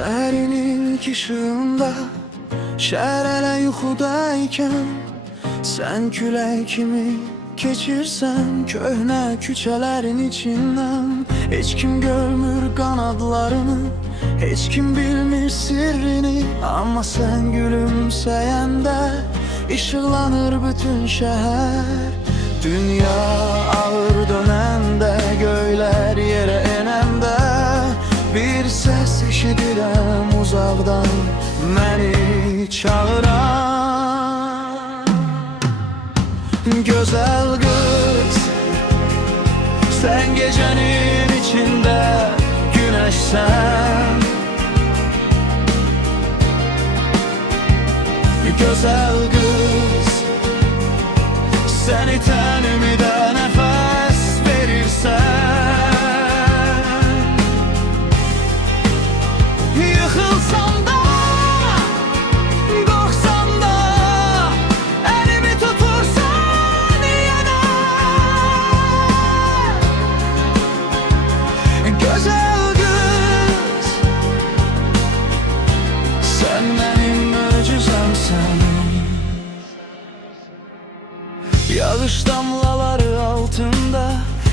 Səhərin ilk işığında, şəhər hələ yuxudayken, sən külək kimi keçirsən köhnə küçələrin içindən. Heç kim görmür qanadlarını, heç kim bilmir sirrini. Amma sən gülümsəyəndə işıqlanır bütün şəhər. Dünya ağır dönəndə, göylər yerə enəndə, bir səs eşidirəm uzaqdan məni çağıran. Gözəl qız, sən gecənin içində günəşsən. Gözəl qız, səni tənimdə nəfəs verirsən. Yıxılsam da, qorxsam da, əlimi tutursan yenə. Gözəl qız, sən mənim möcüzəmsən. Yağış damlaları altında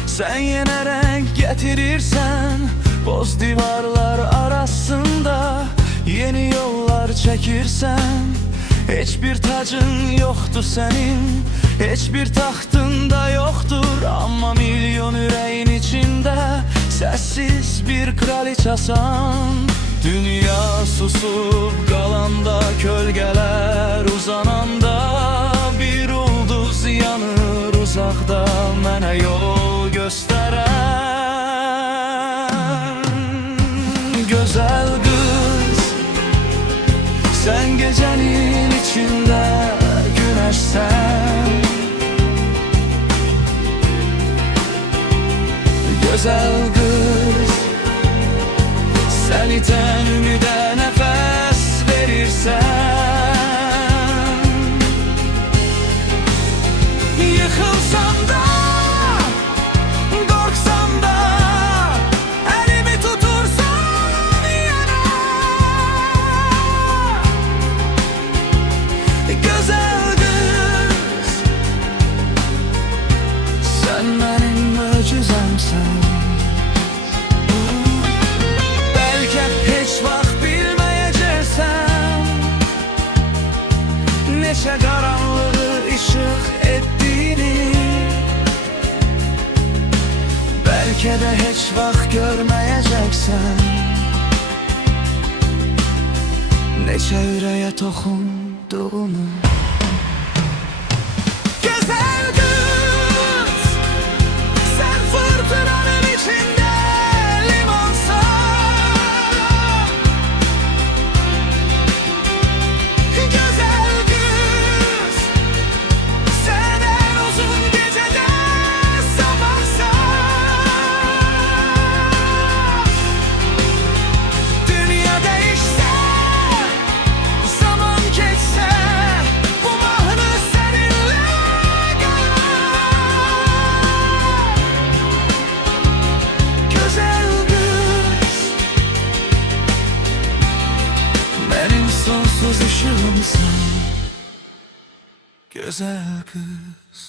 sen yenə renk getirirsen, boz divarlar arasında yeni yollar çekirsen. Hiçbir tacın yoktu senin, hiçbir taxtın da yoktur, ama milyon yüreğin içinde sessiz bir kraliçasan. Dünya susup kalanda, kölgeler uzananda, bir ulduz yanır uzakta mənə yol gösteren. Gözəl qız, sən gecənin içində günəşsən. Gözəl qız, səni tənimdə nəfəs verirsən. Yıxılsam da, qorxsam da, əlimi tutursan yenə. Gözəl qız, sən mənim möcüzəmsən. Bəlkə heç vaxt bilməyəcəksən neçə qaranlığı işıq etdiyini. Bəlkə də heç vaxt görməyəcəksən neçə ürəyə toxunduğunu. Gözəl qız, sən fırtınanın içində limansan. Gözəl qız, sən en uzun gecədə sabahsan. Dünya değişsə, zaman keçsə, bu mahnı səninlə qalar. Gözəl qız, mənim sonsuz ışığımsan. Gözəl qız.